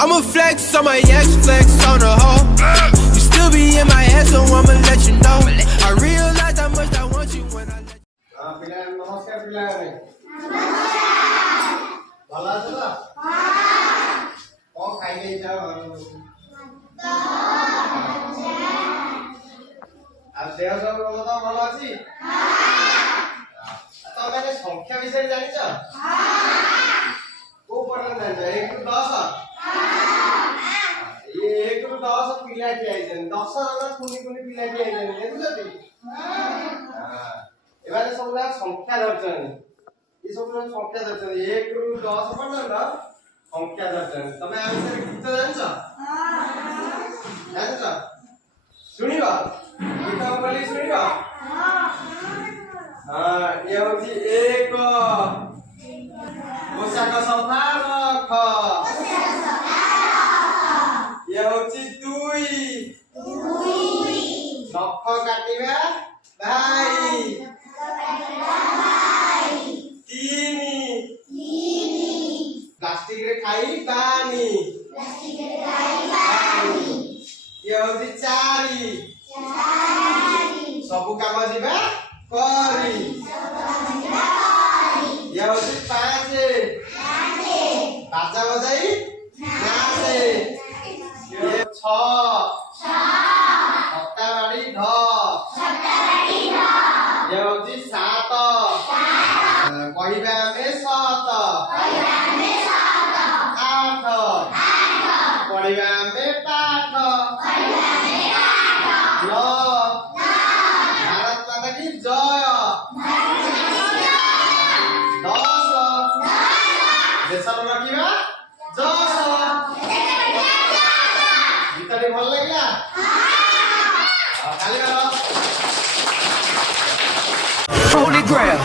I'ma flex on my ex, flex on the hoe. You still be in my head, so I'ma let you know. I realize how much I want you when I let you. नमस्कार पिलाने भला छ त खाइदै छ अब देह सब त भल अछि तपाईले संख्या विषय जानिन्छ को पढ्न जान्छ 1 रु 10 ये 1 रु 10 पिलाटी आइछन् 10 जना कुनी कुनी पिलाटी आइछन् हेर्नुछ ति एबारे सबैले संख्या धर्छन् ये सबैले संख्या धर्छन् 1 रु 10 पर्यन्त संख्या धर्छन् तपाई आफैले गीत जान्छ जान्छ सुनिबा गीत अगाडि सुनिबा ये होची 1 पोशाक सफा रख ये होची 2 नख काटिबा भाई 3 प्लास्टिक रे खाई पानी ये होची 4 सबु काम जिबा करी ये होची 5 बाजा बजाई नाचे ये 6 सप्ताबाड़ी ध ये होची 7 कहिबा में 7 8 पढ़िबा में पाठ 9 भारत माता की जय 10 देशर रखिबा 10 गीतटी भल लागिला खाली Holy grail,